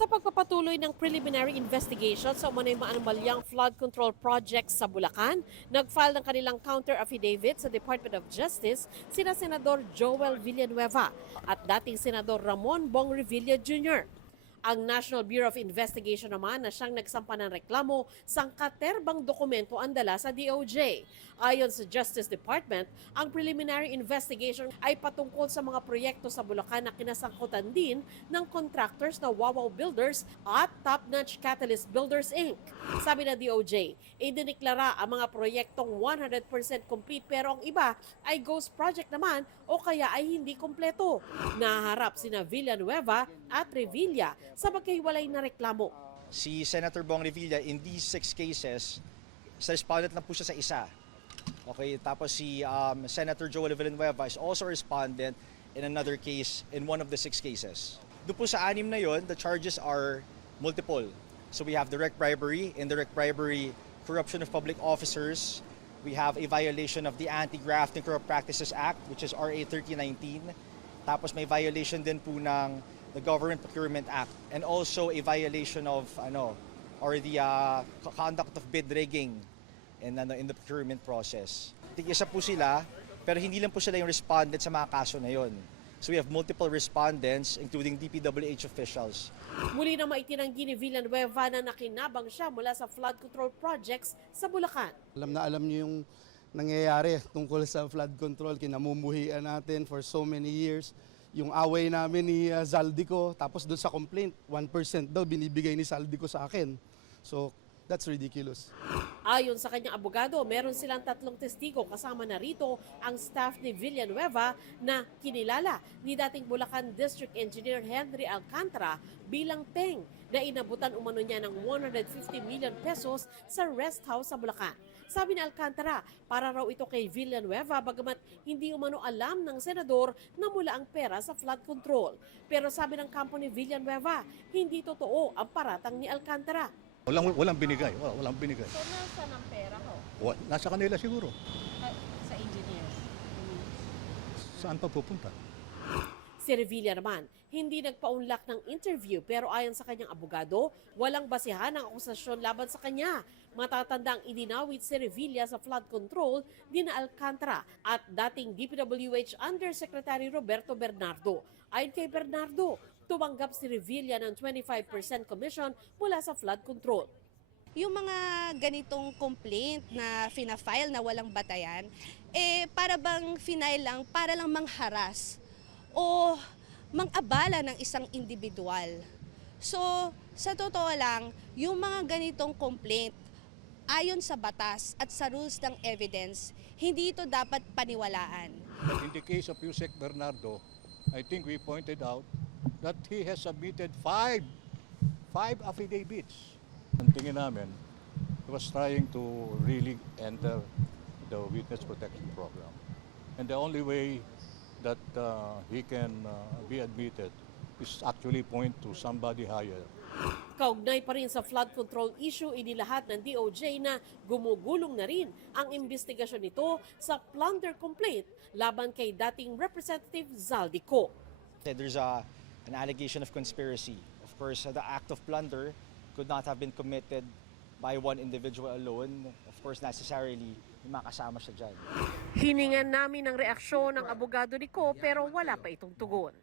Sa pagpapatuloy ng preliminary investigation sa umano'y maanumalyang flood control project sa Bulacan, nag-file ng kanilang counter-affidavit sa Department of Justice sina Senador Joel Villanueva at dating Senador Ramon Bong Revilla Jr. Ang National Bureau of Investigation naman na siyang nagsampa ng reklamo sangkaterbang dokumento ang dala sa DOJ. Ayon sa Justice Department, ang preliminary investigation ay patungkol sa mga proyekto sa Bulacan na kinasangkutan din ng contractors na Wawaw Builders at Top Notch Catalyst Builders Inc. Sabi ng DOJ, idiniklara ang mga proyektong 100% complete pero ang iba ay ghost project naman o kaya ay hindi kompleto. Naharap sina Villanueva at Revilla sa magkahiwalay na reklamo. Si Senator Bong Revilla, in these 6 cases, sa respondent lang po siya sa isa. Okay, tapos si Senator Joel Villanueva is also a respondent in another case in one of the 6 cases. Doon po sa 6 na yon, the charges are multiple. So we have direct bribery, indirect bribery, corruption of public officers. We have a violation of the Anti-Graft and Corrupt Practices Act, which is RA 3019. Tapos may violation din po ng the Government Procurement Act, and also a violation of the conduct of bid rigging in the procurement process. Tig-isa po sila, pero hindi lang po sila yung respondent sa mga kaso na yon. So we have multiple respondents, including DPWH officials. Muli na maitinanggi ni Villanueva na nakinabang siya mula sa flood control projects sa Bulacan. Alam na alam niyo yung nangyayari tungkol sa flood control, kinamumuhian natin for so many years. Yung away namin ni Zaldico, tapos doon sa complaint, 1% daw binibigay ni Zaldico sa akin. So, that's ridiculous. Ayon sa kanyang abogado, meron silang 3 testigo kasama na rito ang staff ni Villanueva na kinilala ni dating Bulacan District Engineer Henry Alcantara bilang peng na inabutan umano niya ng 150 million pesos sa rest house sa Bulacan. Sabi ni Alcantara, para raw ito kay Villanueva bagamat hindi umano alam ng senador na mula ang pera sa flood control. Pero sabi ng kampo ni Villanueva, hindi totoo ang paratang ni Alcantara. Walang binigay. Walang binigay. So, nasaan ang pera ko? Nasa kanila siguro. Sa engineer. Saan pa pupunta? Si Revilla naman, hindi nagpaunlak ng interview pero ayon sa kanyang abogado, walang basihan ang akusasyon laban sa kanya. Matatandang idinawit si Revilla sa flood control dina Alcantara at dating DPWH Undersecretary Roberto Bernardo. Ayon kay Bernardo, tumanggap si Revilla ng 25% commission mula sa flood control. Yung mga ganitong complaint na fina-file na walang batayan, para bang final lang, para lang mangharas o mangabala ng isang individual. So, sa totoo lang, yung mga ganitong complaint, ayon sa batas at sa rules ng evidence, hindi ito dapat paniwalaan. But in the case of Yusek Bernardo, I think we pointed out that he has submitted five affidavits. Ang tingin namin, he was trying to really enter the witness protection program. And the only way that he can be admitted is actually point to somebody higher. Kaugnay pa rin sa flood control issue, inilahat ng DOJ na gumugulong na rin ang investigasyon nito sa plunder complaint laban kay dating Representative Zaldico. There's an allegation of conspiracy. Of course, the act of plunder could not have been committed by one individual alone. Of course, necessarily, may makasama siya dyan. Hiningan namin ng reaksyon ng abogado ni Ko pero wala pa itong tugon.